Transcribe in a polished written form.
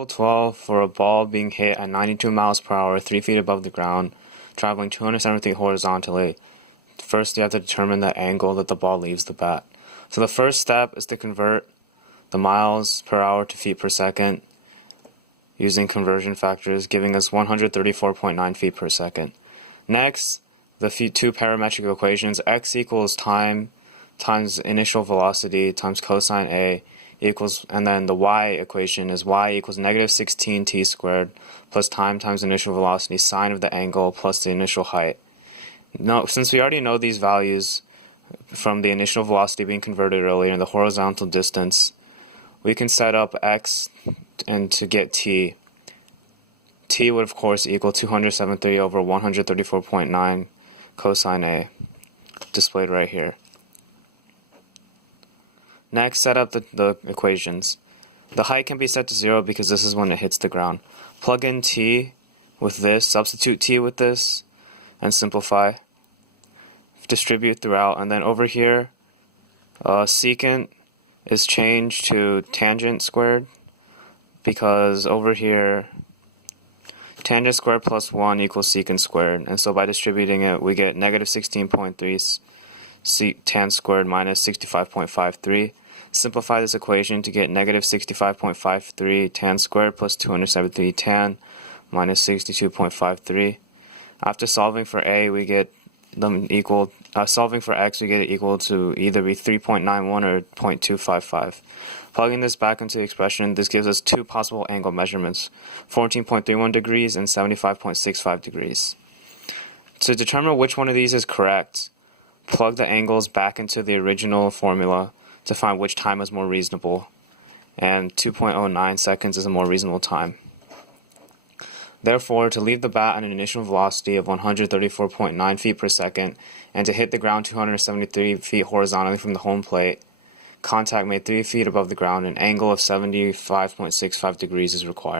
Drill 12 for a ball being hit at 92 miles per hour, 3 feet above the ground, traveling 270 feet horizontally. First, you have to determine the angle that the ball leaves the bat. So the first step is to convert the miles per hour to feet per second using conversion factors, giving us 134.9 feet per second. Next, the two parametric equations, x equals time times initial velocity times cosine A equals, and then the y equation is y equals negative 16 t squared plus time times initial velocity sine of the angle plus the initial height. Now, since we already know these values from the initial velocity being converted earlier and the horizontal distance, we can set up x and to get t. T would of course equal 273 over 134.9 cosine A, displayed right here. Next, set up the equations. The height can be set to 0 because this is when it hits the ground. Plug in t with this, substitute t with this, and simplify. Distribute throughout, and then over here, secant is changed to tangent squared because over here, tangent squared plus 1 equals secant squared, and so by distributing it, we get negative 16.3 tan squared minus 65.53. Simplify this equation to get negative 65.53 tan squared plus 273 tan minus 62.53. After solving for A, we get them equal. Solving for x, we get it equal to either be 3.91 or 0.255. Plugging this back into the expression, this gives us two possible angle measurements, 14.31 degrees and 75.65 degrees. To determine which one of these is correct, plug the angles back into the original formula to find which time is more reasonable, and 2.09 seconds is a more reasonable time. Therefore, to leave the bat at an initial velocity of 134.9 feet per second and to hit the ground 273 feet horizontally from the home plate, contact made 3 feet above the ground, an angle of 75.65 degrees is required.